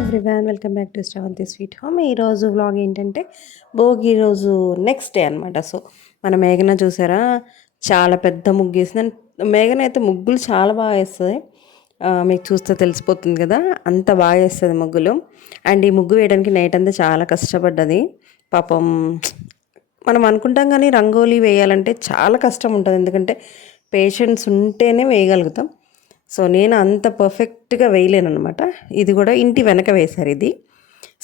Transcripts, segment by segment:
Everyone welcome back to Shravanthi sweet home ఈరోజు vlog ఏంటంటే భోగి రోజు నెక్స్ట్ డే అనమాట సో మన మేఘన చూసారా? చాలా పెద్ద ముగ్గు వేసింది మేఘన అయితే ముగ్గులు చాలా బాగా వేస్తుంది. మీకు చూస్తే తెలిసిపోతుంది కదా అంత బాగా వేస్తుంది ముగ్గులు. అండ్ ఈ ముగ్గు వేయడానికి నైట్ అంతా చాలా కష్టపడ్డది. పాపం మనం అనుకుంటాం కానీ రంగోలీ వేయాలంటే చాలా కష్టం ఉంటుంది. ఎందుకంటే పేషెన్స్ ఉంటేనే వేయగలుగుతాం. సో నేను అంత పర్ఫెక్ట్గా వేయలేను అనమాట ఇది కూడా ఇంటి వెనక వేశారు ఇది.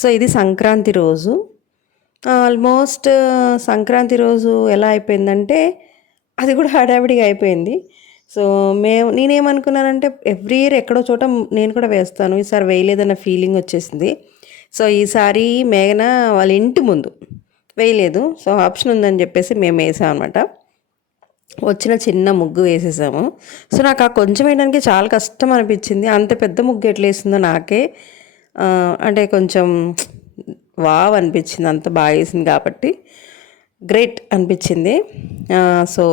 సో ఇది సంక్రాంతి రోజు. ఆల్మోస్ట్ సంక్రాంతి రోజు ఎలా అయిపోయిందంటే అది కూడా హడావిడిగా అయిపోయింది. సో మేము నేనేమనుకున్నానంటే ఎవ్రీ ఇయర్ ఎక్కడో చోట నేను కూడా వేస్తాను. ఈసారి వేయలేదన్న ఫీలింగ్ వచ్చేసింది. సో ఈసారి మేఘన వాళ్ళ ఇంటి ముందు వేయలేదు. సో ఆప్షన్ ఉందని చెప్పేసి మేము వేసాం అనమాట వచ్చిన చిన్న ముగ్గు వేసేసాము. సో నాకు ఆ కొంచెం వేయడానికి చాలా కష్టం అనిపించింది. అంత పెద్ద ముగ్గు ఎట్లా వేసిందో నాకే అంటే కొంచెం వావ్ అనిపించింది. అంత బాగా వేసింది కాబట్టి. గ్రేట్ అనిపించింది. సో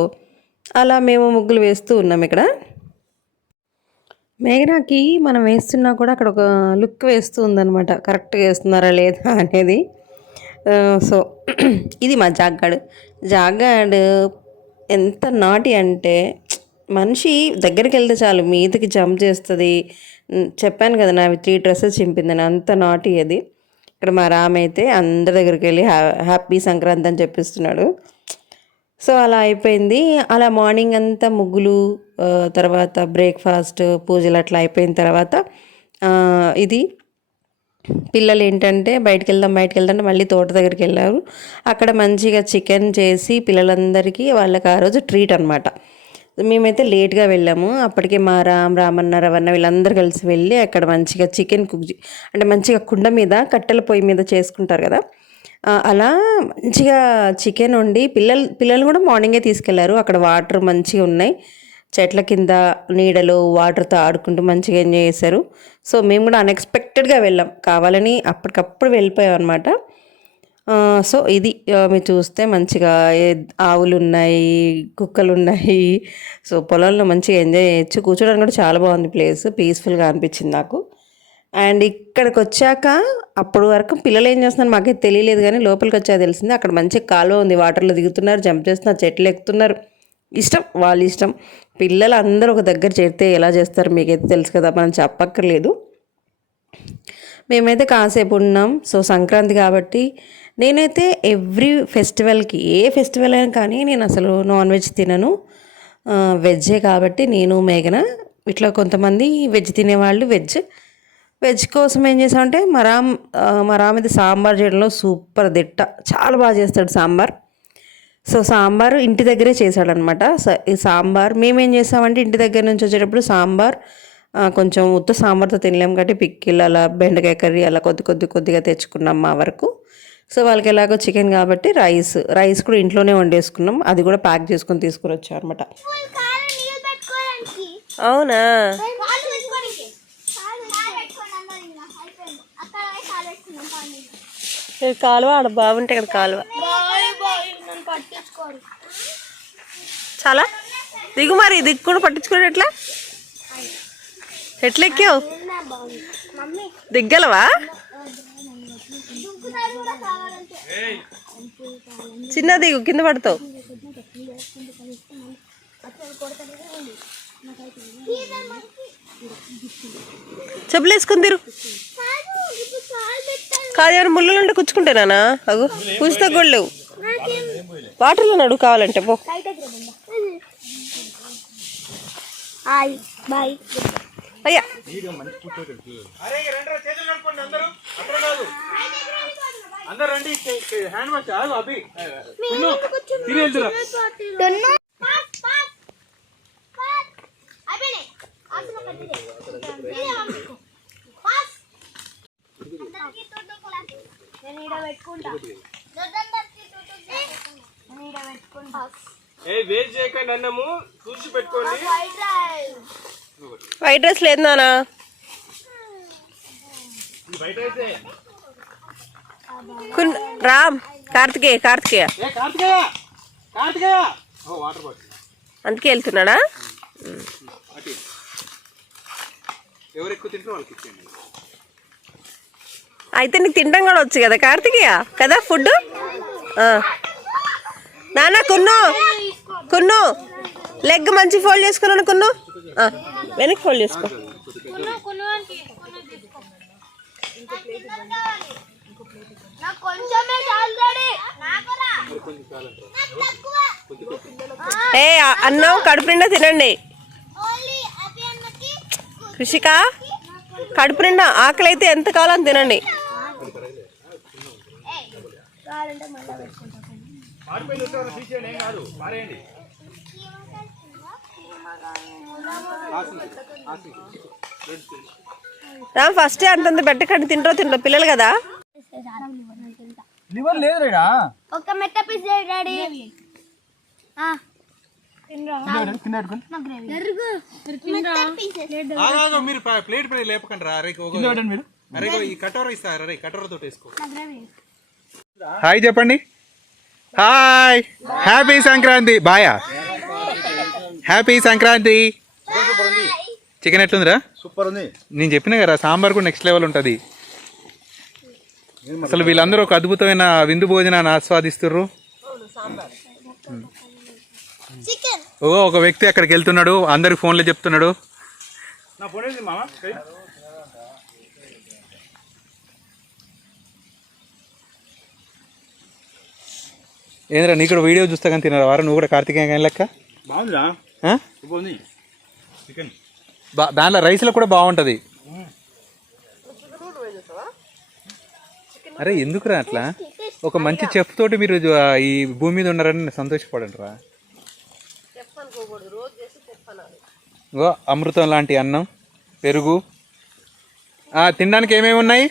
అలా మేము ముగ్గులు వేస్తూ ఉన్నాం ఇక్కడ. మేఘనాకి మనం వేస్తున్నా కూడా అక్కడ ఒక లుక్ వేస్తూ ఉందనమాట కరెక్ట్గా వేస్తున్నారా లేదా అనేది. సో ఇది మా జాగ్గాడు. జాగ్గాడు ఎంత నాటి అంటే మనిషి దగ్గరికి వెళ్తే చాలు మీదకి జంప్ చేస్తుంది. చెప్పాను కదా నావి త్రీ డ్రెస్సెస్ చింపిందని అంత నాటి అది. ఇక్కడ మా రామ్ అయితే అందరి దగ్గరికి వెళ్ళి హ్యా హ్యాపీ సంక్రాంతి అని చెప్పిస్తున్నాడు. సో అలా అయిపోయింది. అలా మార్నింగ్ అంతా ముగ్గులు తర్వాత బ్రేక్ఫాస్ట్ పూజలు అట్లా అయిపోయిన తర్వాత ఇది పిల్లలు ఏంటంటే బయటికి వెళ్దాం బయటికి వెళ్దాం మళ్ళీ తోట దగ్గరికి వెళ్ళారు అక్కడ మంచిగా చికెన్ చేసి పిల్లలందరికీ వాళ్ళకి ఆ రోజు ట్రీట్ అనమాట మేమైతే లేట్గా వెళ్ళాము. అప్పటికే మా రామ్ రామన్న రవన్న వీళ్ళందరూ కలిసి వెళ్ళి అక్కడ మంచిగా చికెన్ కుక్ అంటే మంచిగా కుండ మీద కట్టెల పొయ్యి మీద చేసుకుంటారు కదా అలా మంచిగా చికెన్ వండి పిల్లలు పిల్లలు కూడా మార్నింగే తీసుకెళ్ళారు. అక్కడ వాటర్ మంచిగా ఉన్నాయి. చెట్ల కింద నీడలో వాటర్తో ఆడుకుంటూ మంచిగా ఎంజాయ్ చేశారు. సో మేము కూడా అన్ఎక్స్పెక్టెడ్గా వెళ్ళాం. కావాలని అప్పటికప్పుడు వెళ్ళిపోయాం అనమాట సో ఇది మీరు చూస్తే మంచిగా ఆవులు ఉన్నాయి కుక్కలు ఉన్నాయి. సో పొలంలో మంచిగా ఎంజాయ్ చేయొచ్చు. కూర్చోడానికి కూడా చాలా బాగుంది ప్లేస్. పీస్ఫుల్గా అనిపించింది నాకు. అండ్ ఇక్కడికి వచ్చాక అప్పటి వరకు పిల్లలు ఏం చేస్తున్నారు మాకైతే తెలియలేదు కానీ లోపలికి వచ్చా తెలిసింది. అక్కడ మంచి కాలువ ఉంది వాటర్లో దిగుతున్నారు జంప్ చేస్తున్నారు చెట్లు ఎక్కుతున్నారు. ఇష్టం వాళ్ళ ఇష్టం. పిల్లలు అందరూ ఒక దగ్గర చేరితే ఎలా చేస్తారు మీకైతే తెలుసు కదా మనం చెప్పక్కర్లేదు. మేమైతే కాసేపు ఉన్నాం. సో సంక్రాంతి కాబట్టి నేనైతే ఎవ్రీ ఫెస్టివల్కి ఏ ఫెస్టివల్ అయినా కానీ నేను అసలు నాన్ వెజ్ తినను. వెజ్జే కాబట్టి నేను మేఘన ఇట్లా కొంతమంది వెజ్ తినేవాళ్ళు వెజ్. వెజ్ కోసం ఏం చేసామంటే మరామ్ ఆ, మరామ్ ఇది సాంబార్ చేయడంలో సూపర్ దిట్ట. చాలా బాగా చేస్తాడు సాంబార్. సో సాంబార్ ఇంటి దగ్గరే చేశాడనమాట. స- ఈ సాంబార్ మేమేం చేసామంటే ఇంటి దగ్గర నుంచి వచ్చేటప్పుడు సాంబార్ కొంచెం ఉత్త సాంబార్తో తినలేం కాబట్టి పిక్కిల్ అలా బెండకాయ కర్రీ అలా కొద్ది కొద్ది కొద్దిగా తెచ్చుకున్నాం మా వరకు. సో వాళ్ళకి ఎలాగో చికెన్ కాబట్టి రైస్ రైస్ కూడా ఇంట్లోనే వండేసుకున్నాం. అది కూడా ప్యాక్ చేసుకొని తీసుకుని వచ్చాం అనమాట అవునా కాలు పెట్టుకోవడానికి కాలు పెట్టుకోండి అందరూ ఇలా అయిపోయింది అక్కడ కాలు పెట్టుకున్నాం కాలు ఇది కాలువ ఆడ బాగుంటే ఇక్కడ కాలువ. చాలా? దిగు మరి దిక్కు కూడా పట్టించుకుని ఎట్లా? ఎట్లా ఎక్కావు? దిగ్గలవా? చిన్న దిగు కింద పడతావు. చెప్పులు వేసుకుని తిరు. పెట్టాను కాదు ఎవరు ముళ్ళు నుండి కుచ్చుకుంటేనా అగు కూర్చుతా కూడా లేవు. వాటర్లో నడు కావాలంటే పో. బయట హాయ్ బాయ్. అయ్యా. అందరూ. రండి హ్యాండ్ వాష్. అభి తిని వెళ్తురా డొన్ను పాస్ పాస్ పాస్ అయిపోయినాయి ఆసుమ కట్టిదే ఇదే పంపించు పాస్ అందరికీ తోటో కొలాసి నేను ఈడ పెట్టుకుంటా దొడ్డందరికీ తోటో నేను ఈడ పెట్టుకుంటా ఏ వేస్ట్ చేయకండి అన్నము చూసి పెట్టుకోండి. ఫ్రైడ్ రైస్ వైట్ డ్రెస్ లేదు నానా కున్ రామ్ కార్తికేయ కార్తికేయ. ఏ కార్తికేయ కార్తికేయ. ఓ వాటర్ బాటిల్. అందుకే వెళ్తున్నాడా? ఎవరు ఎక్కువ తింటారో వాళ్ళకి ఇచ్చేయండి. అయితే నీకు తినడం కూడా వచ్చు కదా కార్తికేయ? కదా ఫుడ్? నాన్న కున్ను. కున్ను. లెగ్ మంచి ఫోల్డ్ చేసుకున్నాను కున్ను? వెనక్కి ఫోల్డ్ చేసుకో. ఏ అన్నం కడుపు నిండా తినండి. కృషిక కడుపు నిండా ఆకలి అయితే ఎంత కాలం తినండి. కావాలంటే మళ్ళీ పెట్టుకుంటా మారిపోయింది వచ్చి వాళ్ళని తీసేయండి ఏం కాదు. పారేయండి. రామ్ ఫస్ట్ అంతంత పెట్టకండి తింటో తింటో పిల్లలు కదా? లివర్ లేదు రేడా? ఒక మెట్ట పీస్ డాడీ. మీరు ప్లేట్ పై లేపకండి రా అరే మీరు. అరే ఇగో ఈ కటోర ఇస్తారు అరే కటోర తోటి వేసుకో హాయ్ చెప్పండి. హాయ్. హ్యాపీ సంక్రాంతి. బాయా? హ్యాపీ సంక్రాంతి. చికెన్ ఎట్లుందిరా? సూపర్ ఉంది నేను చెప్పిన కదా సాంబార్ కూడా నెక్స్ట్ లెవెల్ ఉంటుంది. అసలు వీళ్ళందరూ ఒక అద్భుతమైన విందు భోజనాన్ని ఆస్వాదిస్తుర్రు. చికెన్. ఓ ఒక వ్యక్తి అక్కడికి వెళ్తున్నాడు అందరికి ఫోన్లో చెప్తున్నాడు. ఏంద్రా నీ కూడా వీడియో చూస్తా కానీ తినరా? వారు నువ్వు కూడా కార్తికేయ కానీ లెక్క? బాగుందిరా. చికెన్ బా దాంట్లో రైస్లో కూడా బాగుంటుంది. అరే ఎందుకురా అట్లా? ఒక మంచి చెఫ్ తోటి మీరు ఈ భూమి మీద ఉన్నారని సంతోషపడండి రా అమృతం లాంటి అన్నం పెరుగు. తినడానికి ఏమేమి ఉన్నాయి?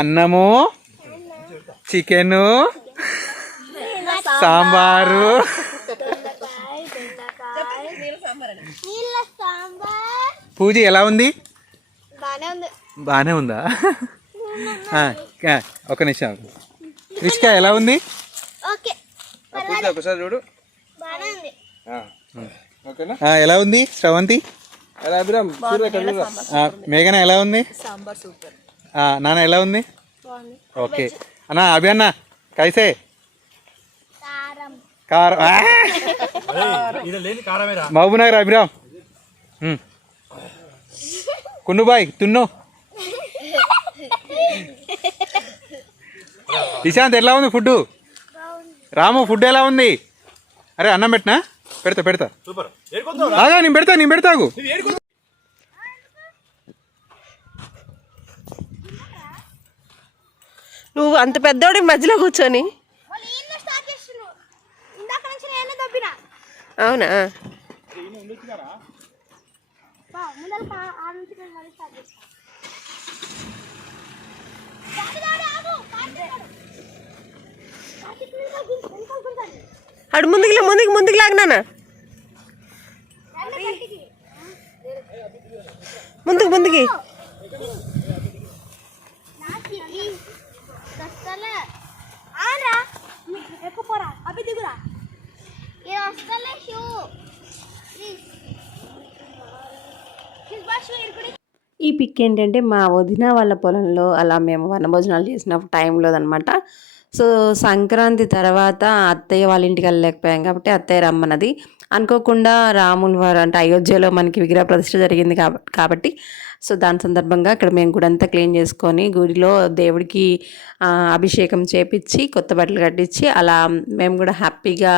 అన్నము చికెను సాంబారు. పూజ ఎలా ఉంది? బానే ఉంది? బాగానే ఉందా. ఒక నిమిషం. రిష్కా ఎలా ఉంది? ఓకే. ఒకసారి చూడు. బానే ఉంది. ఓకేనా? ఆ, ఎలా ఉంది శ్రవంతి మేఘన ఎలా ఉంది? ఆ, నాన్న ఎలా ఉంది? ఓకే. అన్నా అభి అన్న కైసే. కారం. కారమేరా. మహబూబ్నగర్ అభిరామ్. కున్నుబాయ్ తున్ను. ఇశాంత్ ఎలా ఉంది ఫుడ్ రాము ఫుడ్ ఎలా ఉంది? అరే అన్నం పెట్టినా? పెడతా పెడతా. సూపర్. ఆగా నేను పెడతా నేను పెడతాగు నువ్వు అంత పెద్దోడి మధ్యలో కూర్చొని. గుంజాలి. అడు ముందుకు ముందుకు ముందుకు లాగినానా. ముందుకు ముందుకి. ఎక్కువ పోరా. అభి దిగురా. వస్తలే షూ ఈ పిక్ ఏంటంటే మా వదిన వాళ్ళ పొలంలో అలా మేము వనభోజనాలు చేసిన టైంలో అనమాట సో సంక్రాంతి తర్వాత అత్తయ్య వాళ్ళ ఇంటికి వెళ్ళలేకపోయాం కాబట్టి అత్తయ్య రమ్మన్నది. అనుకోకుండా రాముల వారు అంటే అయోధ్యలో మనకి విగ్రహ ప్రతిష్ట జరిగింది కాబట్టి సో దాని సందర్భంగా ఇక్కడ మేము గుడి అంతా క్లీన్ చేసుకొని గుడిలో దేవుడికి అభిషేకం చేపించి కొత్త బట్టలు కట్టించి అలా మేము కూడా హ్యాపీగా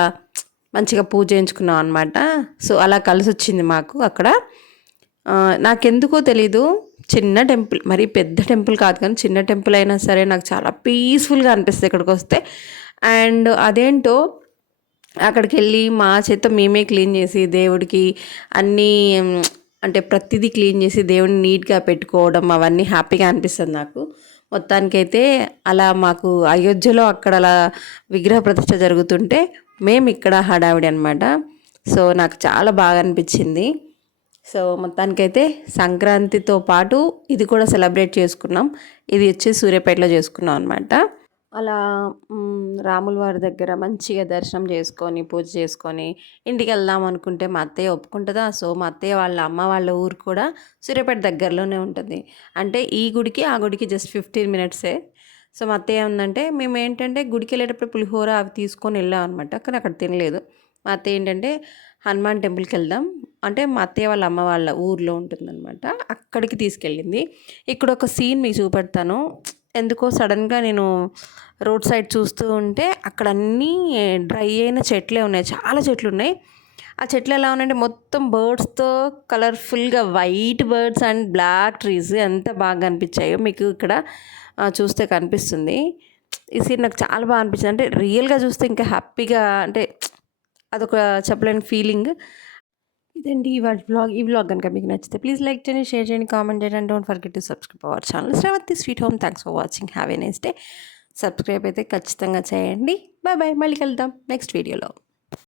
మంచిగా పూజ చేయించుకున్నాం అనమాట సో అలా కలిసి వచ్చింది మాకు అక్కడ. నాకెందుకో తెలీదు. చిన్న టెంపుల్ మరి పెద్ద టెంపుల్ కాదు కానీ చిన్న టెంపుల్ అయినా సరే నాకు చాలా పీస్ఫుల్గా అనిపిస్తుంది ఇక్కడికి వస్తే. అండ్ అదేంటో అక్కడికి వెళ్ళి మా చేత మేమే క్లీన్ చేసి దేవుడికి అన్నీ అంటే ప్రతిదీ క్లీన్ చేసి దేవుడిని నీట్గా పెట్టుకోవడం అవన్నీ హ్యాపీగా అనిపిస్తుంది నాకు. మొత్తానికైతే అలా మాకు అయోధ్యలో అక్కడ అలా విగ్రహ ప్రతిష్ట జరుగుతుంటే మేము ఇక్కడ హడావిడి అనమాట సో నాకు చాలా బాగా అనిపించింది సో మొత్తానికైతే సంక్రాంతితో పాటు ఇది కూడా సెలబ్రేట్ చేసుకున్నాం. ఇది వచ్చి సూర్యాపేటలో చేసుకున్నాం అనమాట అలా రాముల వారి దగ్గర మంచిగా దర్శనం చేసుకొని పూజ చేసుకొని ఇంటికి వెళ్దాం అనుకుంటే మా అత్తయ్య ఒప్పుకుంటుందా? సో మా అత్తయ్య వాళ్ళ అమ్మ వాళ్ళ ఊరు కూడా సూర్యాపేట దగ్గరలోనే ఉంటుంది. అంటే ఈ గుడికి ఆ గుడికి జస్ట్ ఫిఫ్టీన్ మినిట్సే సో మా అత్తయ్య ఉందంటే మేము ఏంటంటే గుడికి వెళ్ళేటప్పుడు పులిహోర అవి తీసుకొని వెళ్ళాం అనమాట కానీ అక్కడ తినలేదు. మా అత్తయ్య ఏంటంటే హనుమాన్ టెంపుల్కి వెళ్దాం. అంటే మా అత్తయ్య వాళ్ళ అమ్మ వాళ్ళ ఊర్లో ఉంటుందన్నమాట అక్కడికి తీసుకెళ్ళింది. ఇక్కడ ఒక సీన్ మీకు చూపెడతాను. ఎందుకో సడన్గా నేను రోడ్ సైడ్ చూస్తూ ఉంటే అక్కడ అన్నీ డ్రై అయిన చెట్లే ఉన్నాయి చాలా చెట్లు ఉన్నాయి. ఆ చెట్లు ఎలా ఉన్నాయంటే మొత్తం బర్డ్స్తో కలర్ఫుల్గా white birds and black trees ఎంత బాగా కనిపించాయో మీకు ఇక్కడ చూస్తే కనిపిస్తుంది. ఈ సీన్ నాకు చాలా బాగా అనిపించింది. అంటే రియల్గా చూస్తే ఇంకా హ్యాపీగా అంటే అదొక చెప్పలేని ఫీలింగ్. ఇదండి ఇవాళ బ్లాగ్ ఈ బ్లాగ్ కనుక మీకు నచ్చితే ప్లీజ్ లైక్ చేయండి షేర్ చేయండి కామెంట్ చేయండి and don't forget to subscribe our channel. Shravathi sweet home thanks for watching. Have a nice day. Subscribe అయితే ఖచ్చితంగా చేయండి. Bye bye. మళ్ళీ కలుద్దాం నెక్స్ట్ వీడియోలో.